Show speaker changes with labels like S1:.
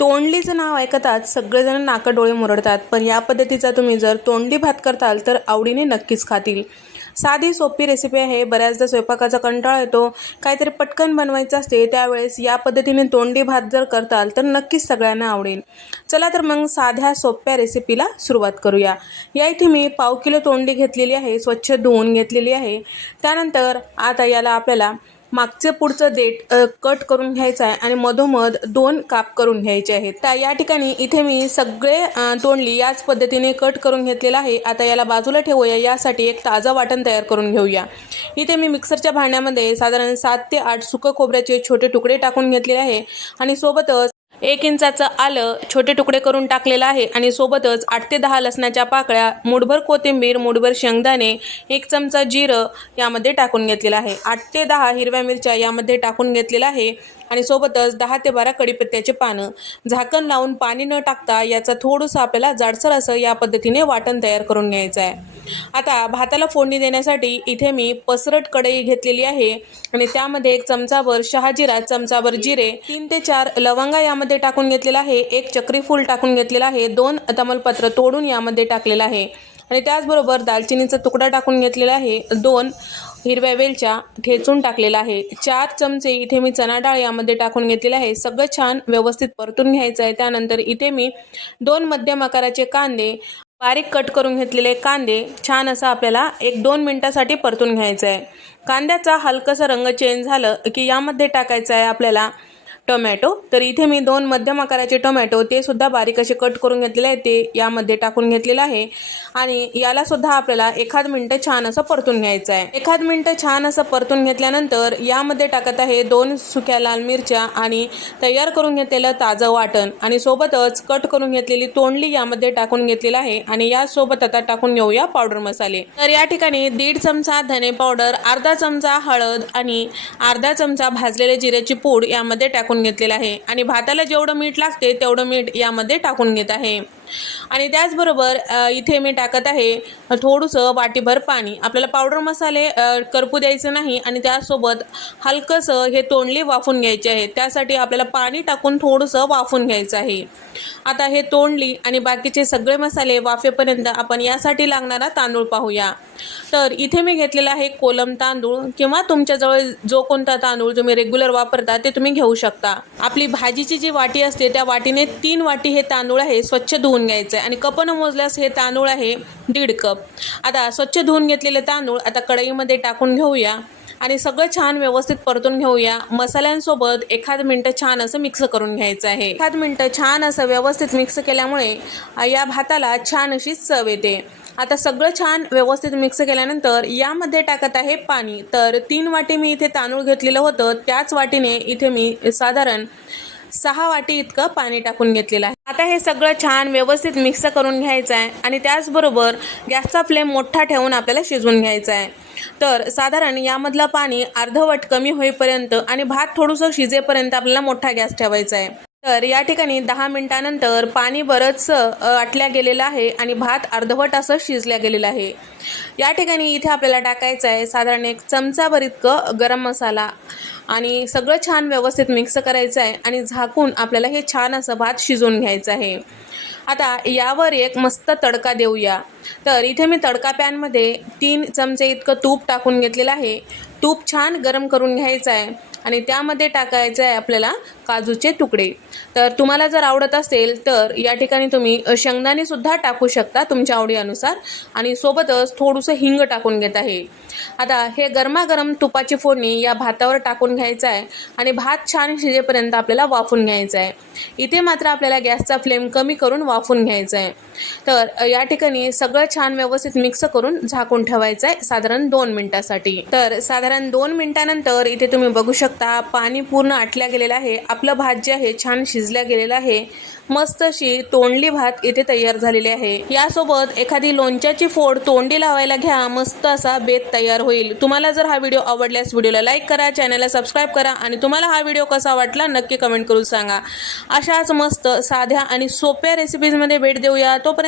S1: तोंडलीचं नाव ऐकतात सगळेजण नाकं डोळे मुरडतात. पण या पद्धतीचा तुम्ही जर तोंडली भात करताल तर आवडीने नक्कीच खातील. साधी सोपी रेसिपी आहे. बऱ्याचदा स्वयंपाकाचा कंटाळा येतो. काहीतरी पटकन बनवायचं असते त्यावेळेस या पद्धतीने तोंडी भात जर करताल तर नक्कीच सगळ्यांना आवडेल. चला तर मग साध्या सोप्या रेसिपीला सुरुवात करूया. या इथे मी पाव किलो तोंडी घेतलेली आहे. स्वच्छ धुवून घेतलेली आहे. त्यानंतर आता याला आपल्याला मागचं पुढचं देठ कट करून घ्यायचं आहे आणि मधोमध दोन काप करून घ्यायचे आहेत. त्या या ठिकाणी इथे मी सगळे तोंडली याच पद्धतीने कट करून घेतलेलं आहे. आता याला बाजूला ठेवूया. यासाठी एक ताजं वाटण तयार करून घेऊया. इथे मी मिक्सरच्या भांड्यामध्ये साधारण सात ते आठ सुकं खोबऱ्याचे छोटे तुकडे टाकून घेतलेले आहे. आणि सोबतच एक इंचाचं आलं छोटे तुकडे करून टाकलेलं आहे आणि सोबतच आठ ते दहा लसणाच्या पाकळ्या मुठभर कोथिंबीर मुठभर शेंगदाणे एक चमचा जिरं यामध्ये टाकून घेतलेलं आहे. आठ ते दहा हिरव्या मिरच्या यामध्ये टाकून घेतलेलं आहे आणि सोबतच दहा ते बारा कडीपत्त्याचे पानं. झाकण लावून पाणी न टाकता याचा थोडंसं आपल्याला जाडसर असं या पद्धतीने वाटण तयार करून घ्यायचं आहे. आता भाताला फोडणी देण्यासाठी इथे मी पसरट कढई घेतलेली आहे आणि त्यामध्ये एक चमचाभर शहाजिरा चमचाभर जिरे तीन ते चार लवंगा यामध्ये टाकून घेतलेला आहे. एक चक्री फूल टाकून घेतलेला आहे. दोन तमालपत्र तोडून यामध्ये टाकलेलं आहे. आणि त्याचबरोबर दालचिनीचा तुकडा टाकून घेतलेला आहे. दोन हिरव्या वेलच्या ठेचून टाकलेला आहे. चार चमचे इथे मी चणा डाळ यामध्ये टाकून घेतलेला आहे. सगळं छान व्यवस्थित परतून घ्यायचं आहे. त्यानंतर इथे मी दोन मध्यम आकाराचे कांदे बारीक कट करून घेतलेले कांदे छान असं आपल्याला एक दोन मिनटासाठी परतून घ्यायचं आहे. कांद्याचा हलकसा रंग चेंज झालं की यामध्ये टाकायचं आहे आपल्याला टोमॅटो. तर इथे मी दोन मध्यम आकाराचे टोमॅटो ते सुद्धा बारीक असे कट करून घेतलेले आहे ते यामध्ये टाकून घेतलेलं आहे. आणि याला सुद्धा आपल्याला एखाद मिनटं छान असं परतून घ्यायचं आहे. एखाद मिनटं छान असं परतून घेतल्यानंतर यामध्ये टाकत आहे दोन सुक्या लाल मिरच्या आणि तयार करून घेतलेलं ताजं वाटण. आणि सोबतच कट करून घेतलेली तोंडली यामध्ये टाकून घेतलेलं आहे. आणि यासोबत आता टाकून घेऊया पावडर मसाले. तर या ठिकाणी दीड चमचा धने पावडर अर्धा चमचा हळद आणि अर्धा चमचा भाजलेले जिऱ्याची पूड यामध्ये टाकून टाकून घेतलेलं आहे. आणि भाताला जेवढं मीठ लागते तेवढं मीठ यामध्ये टाकून घेत आहे. आणि त्याचबरोबर इथे मी टाकत आहे थोडंसं वाटीभर पाणी. आपल्याला पावडर मसाले करपू द्यायचं नाही आणि त्यासोबत हलकंसं हे तोंडली वाफून घ्यायचे आहे. त्यासाठी आपल्याला पाणी टाकून थोडंसं वाफून घ्यायचं आहे. आता हे तोंडली आणि बाकीचे सगळे मसाले वाफेपर्यंत आपण यासाठी लागणारा तांदूळ पाहूया. तर इथे मी घेतलेला आहे कोलम तांदूळ किंवा तुमच्याजवळ जो कोणता तांदूळ तुम्ही रेग्युलर वापरता ते तुम्ही घेऊ शकता. आपली भाजीची जी वाटी असते त्या वाटीने तीन वाटी हे तांदूळ आहे स्वच्छ धुवून घ्यायचं आहे आणि कपनं मोजल्यास हे तांदूळ आहे दीड कप. आता स्वच्छ धुवून घेतलेले तांदूळ आता कढईमध्ये टाकून घेऊया. आणि सगळं छान व्यवस्थित परतून घेऊया. मसाल्यांसोबत एखाद मिनटं छान असं मिक्स करून घ्यायचं आहे. एखाद मिनटं छान असं व्यवस्थित मिक्स केल्यामुळे या भाताला छान अशी चव येते. आता सगळं छान व्यवस्थित मिक्स केल्यानंतर यामध्ये टाकत आहे पाणी. तर तीन वाटी मी इथे तांदूळ घेतलेलं होतं. त्याच वाटीने इथे मी साधारण सहा वाटी इतकं पाणी टाकून घेतलेलं आहे. आता हे सगळं छान व्यवस्थित मिक्स करून घ्यायचं आहे आणि त्याचबरोबर गॅसचा फ्लेम मोठा ठेवून आपल्याला शिजवून घ्यायचा आहे. तर साधारण यामधलं पाणी अर्धवट कमी होईपर्यंत आणि भात थोडंसं शिजेपर्यंत आपल्याला मोठा गॅस ठेवायचा आहे. तर या ठिकाणी दहा मिनिटानंतर पाणी बरंचसं आटल्या गेलेलं आहे आणि भात अर्धवट असं शिजल्या गेलेलं आहे. या ठिकाणी इथे आपल्याला टाकायचं आहे साधारण एक चमचाभर इतकं गरम मसाला आणि सगळं छान व्यवस्थित मिक्स करायचं आहे आणि झाकून आपल्याला हे छान असं भात शिजवून घ्यायचं आहे. आता यावर एक मस्त तडका देऊया. तर इथे मी तडका पॅनमध्ये तीन चमचे इतकं तूप टाकून घेतलेलं आहे. तूप छान गरम करून घ्यायचं आहे. आणि त्यामध्ये टाकायचं आहे आपल्याला काजूचे तुकडे. तर तुम्हाला जर आवडत असेल तर या ठिकाणी तुम्ही शेंगदाणेसुद्धा टाकू शकता तुमच्या आवडीनुसार आणि सोबतच थोडंसं हिंग टाकून घेत आहे. आता हे गरमागरम तुपाची फोडणी या भातावर टाकून घ्यायचं आहे आणि भात छान शिजेपर्यंत आपल्याला वाफून घ्यायचं आहे. इथे मात्र आपल्याला गॅसचा फ्लेम कमी करून वाफून घ्यायचं आहे. तर या ठिकाणी सगळं छान व्यवस्थित मिक्स करून झाकून ठेवायचं आहे साधारण दोन मिनिटासाठी. तर साधारण दोन मिनिटानंतर इथे तुम्ही बघू शकता शकता. पाणी पूर्ण आटल्या गेलेलं आहे. आपलं भात जे आहे छान शिजल्या गेलेलं आहे. मस्त अशी तोंडली भात इथे तयार झालेली आहे. यासोबत एखादी लोणच्याची फोड तोंडी लावायला घ्या. मस्त असा बेत तयार होईल. तुम्हाला जर हा व्हिडिओ आवडल्यास व्हिडिओला लाईक करा चॅनलला सबस्क्राईब करा आणि तुम्हाला हा व्हिडिओ कसा वाटला नक्की कमेंट करून सांगा. अशाच मस्त साध्या आणि सोप्या रेसिपीजमध्ये भेट देऊया. तोपर्यंत